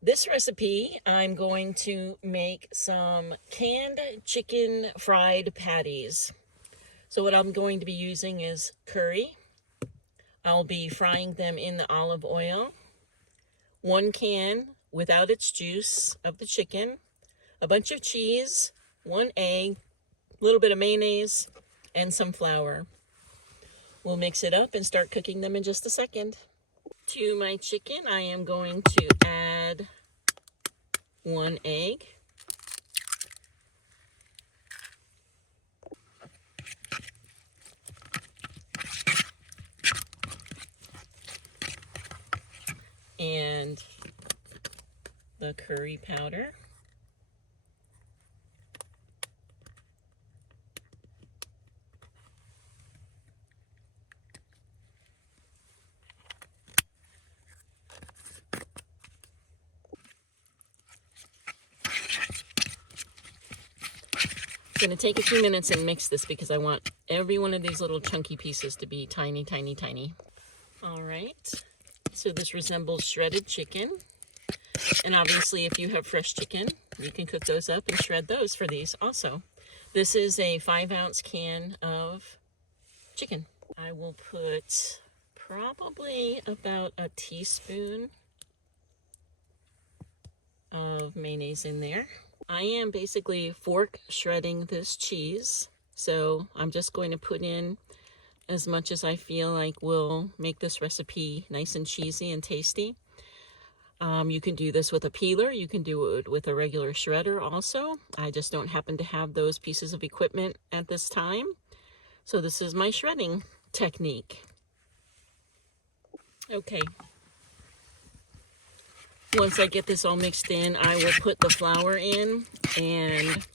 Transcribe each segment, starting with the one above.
This recipe, I'm going to make some canned chicken fried patties. So what I'm going to be using is curry. I'll be frying them in the olive oil. 1 can without its juice of the chicken, a bunch of cheese, 1 egg, a little bit of mayonnaise, and some flour. We'll mix it up and start cooking them in just a second. To my chicken, I am going to add 1 egg. And the curry powder. I'm going to take a few minutes and mix this because I want every one of these little chunky pieces to be tiny, tiny, tiny. All right, so this resembles shredded chicken. And obviously if you have fresh chicken, you can cook those up and shred those for these also. This is a 5-ounce can of chicken. I will put probably about a teaspoon of mayonnaise in there. I am basically fork shredding this cheese, so I'm just going to put in as much as I feel like will make this recipe nice and cheesy and tasty. You can do this with a peeler, you can do it with a regular shredder also. I just don't happen to have those pieces of equipment at this time, so this is my shredding technique. Okay. Once I get this all mixed in, I will put the flour in and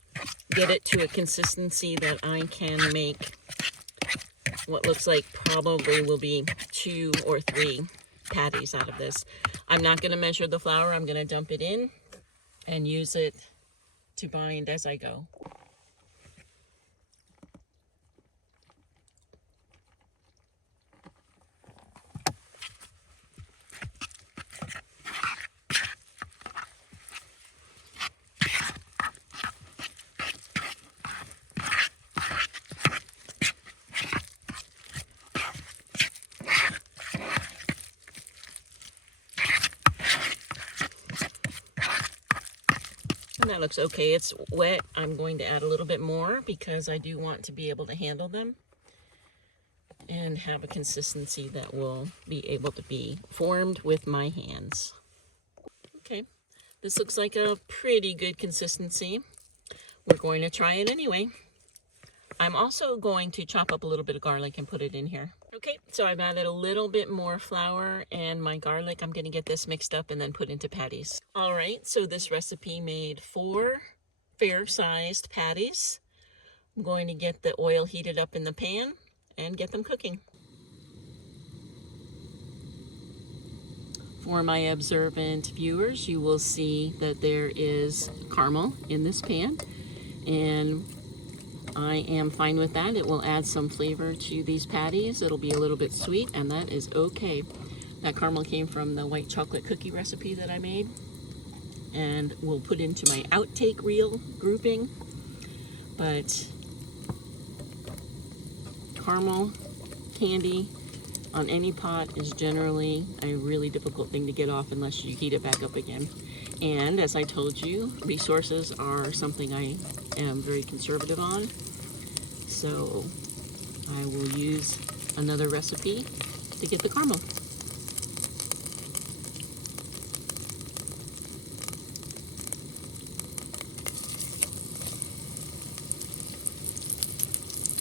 get it to a consistency that I can make what looks like probably will be 2 or 3 patties out of this. I'm not going to measure the flour. I'm going to dump it in and use it to bind as I go. And that looks okay. It's wet. I'm going to add a little bit more because I do want to be able to handle them and have a consistency that will be able to be formed with my hands. Okay, this looks like a pretty good consistency. We're going to try it anyway. I'm also going to chop up a little bit of garlic and put it in here. Okay, so I've added a little bit more flour and my garlic. I'm going to get this mixed up and then put into patties. All right, so this recipe made 4 fair-sized patties. I'm going to get the oil heated up in the pan and get them cooking. For my observant viewers, you will see that there is caramel in this pan, and I am fine with that. It will add some flavor to these patties. It'll be a little bit sweet, and that is okay. That caramel came from the white chocolate cookie recipe that I made, and we'll put into my outtake reel grouping. But caramel candy on any pot is generally a really difficult thing to get off unless you heat it back up again. And as I told you, resources are something I am very conservative on. So I will use another recipe to get the caramel.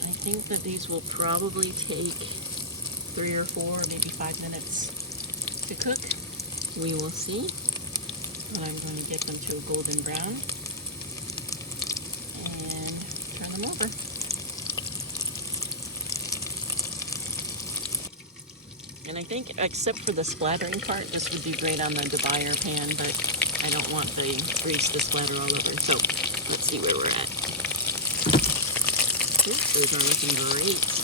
I think that these will probably take 3 or 4, maybe 5 minutes to cook. We will see. But I'm going to get them to a golden brown and turn them over. And I think, except for the splattering part, this would be great on the DeBuyer pan, but I don't want the grease to splatter all over. So let's see where we're at. Oops, those are looking great.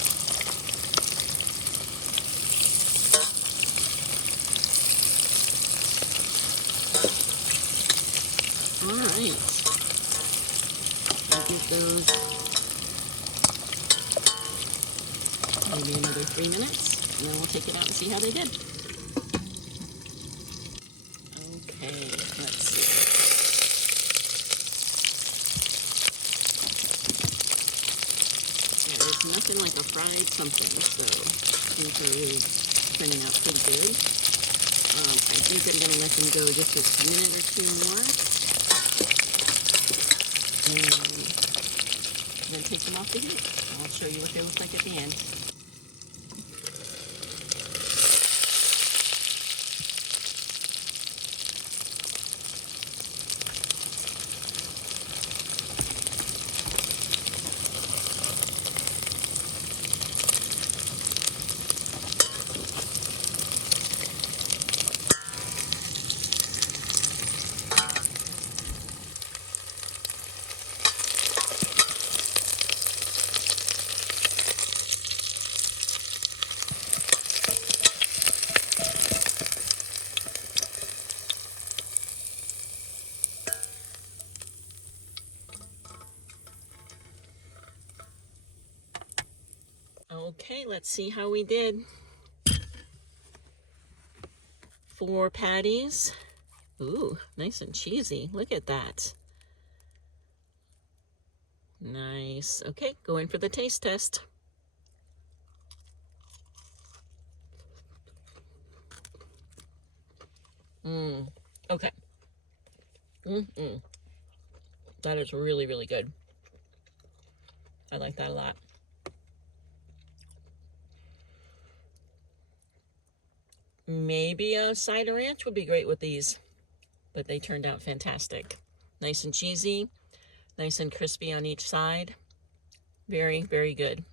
right. I'll give those maybe another 3 minutes, and then we'll take it out and see how they did. Okay, let's see. Yeah, there's nothing like a fried something, so things are really turning out pretty good. I think I'm going to let them go just a minute or two more, and then take them off the heat. I'll show you what they look like at the end. Okay, let's see how we did. 4 patties. Ooh, nice and cheesy. Look at that. Nice. Okay, go in for the taste test. Okay. That is really, really good. I like that a lot. Maybe a cider ranch would be great with these, but they turned out fantastic. Nice and cheesy, nice and crispy on each side. Very, very good.